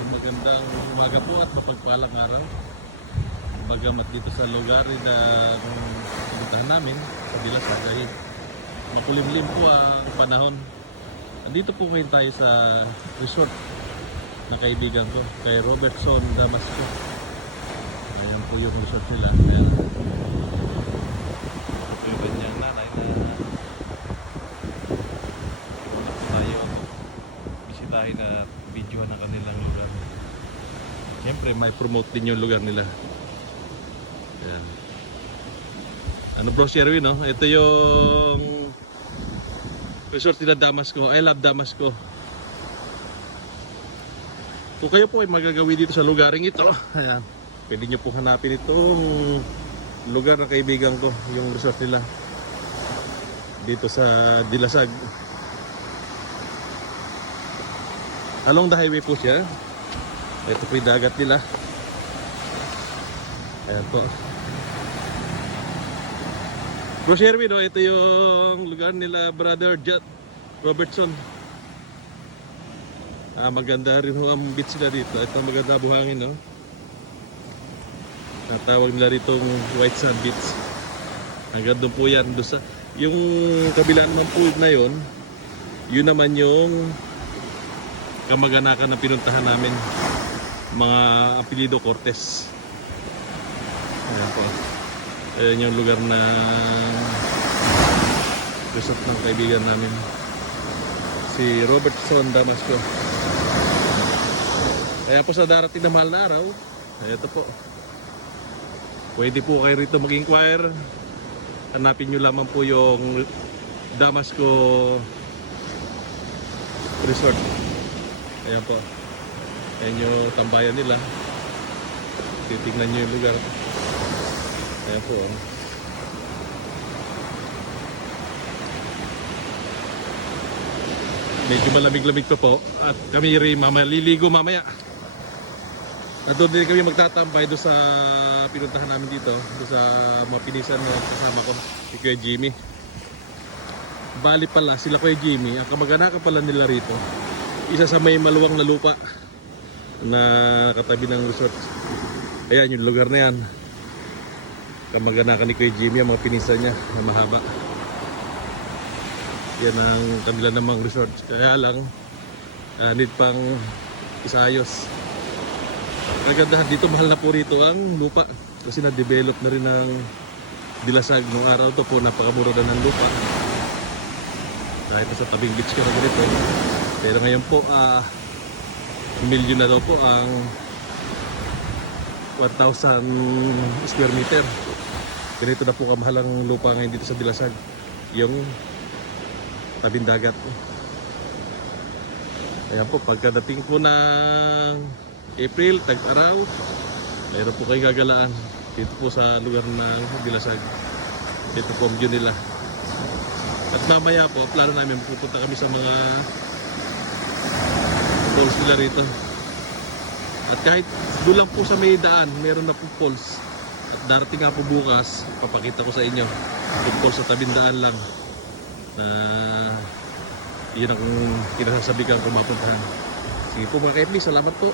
Isang magandang umaga po at mapagpalang araw. Bagamat dito sa lugar na pinuntahan namin sa Dilasag ay makulimlim po ang panahon. Andito po ngayon tayo sa resort na kaibigan ko, kay Robertson Damasco. Ayan po yung resort nila. Ayan. Bisitahin at videohan ang kanilang lugar. Siyempre, may promote din yung lugar nila. Ayan. Ano bro, Sherwin, no? Ito yung resort nila Damasco. I love Damasco. Kung kayo po ay magagawi dito sa lugaring ito, ayan, pwede nyo po hanapin itong lugar na kaibigan ko, yung resort nila. Dito sa Dilasag. Along the highway po siya. Ito po yung dagat nila. Ayan po. Bro Sherwin, oh, ito yung lugar nila Brother Jet Robertson. Ah, maganda rin ho ang beach nila dito. Ito maganda buhangin, no? Natawag nila rito White Sand Beach. Hanggang doon po yan. Doon sa, yung kabilaan ng pool na yon, yun naman yung kamag-anakan na pinuntahan namin. Mga apelido Cortez. Ayan po. Ayan yung lugar na resort ng kaibigan namin. Si Robertson Damasco. Kaya po sa darating na mahal na araw, ito po. Pwede po kayo rito mag-inquire. Hanapin nyo lamang po yung Damasco Resort. Ayan po. Ayan yung tambayan nila. Titignan nyo yung lugar. Ayan po. oh. Medyo malamig-lamig pa po. At kami rin mamaya, liligo mamaya. Na doon din kami magtatambay doon sa pinuntahan namin dito. Doon sa mga pinisan na kasama ko. Si Kuya Jimmy. Bali pala, sila Kuya Jimmy. Ang kamag-anakan pala nila rito. Isa sa may maluwang na lupa na katabi ng resort. Ayan yung lugar na yan. Kamag-anakan ni Kuya Jimmy ang mga pinisa niya na mahaba. Yan ang kanila namang resort. Kaya lang, ah, need pang isayos. Kagandahan dito, mahal na po rito ang lupa. Kasi na-develop na rin ng dilasag nung araw to po, napakamura na ng lupa. Kahit sa tabing beach ka na ganito. Pero ngayon po, ah, milyon na daw po ang 1,000 square meter. Ganito na po kamahal ang lupa ngayon dito sa Dilasag. Yung tabing dagat. Ayan po, pagkadating po ng April, tag-araw, mayroon po kayo gagalaan dito po sa lugar ng Dilasag. Dito po ang view nila. At mamaya po, plano namin pupunta kami sa mga falls nila rito. At kahit doon lang po sa may daan, meron na po falls. At darating nga po bukas, papakita ko sa inyo. Yung falls sa tabing daan lang. Na yun ang kinasasabi kang kumapuntahan. Sige po mga kaipli, salamat po.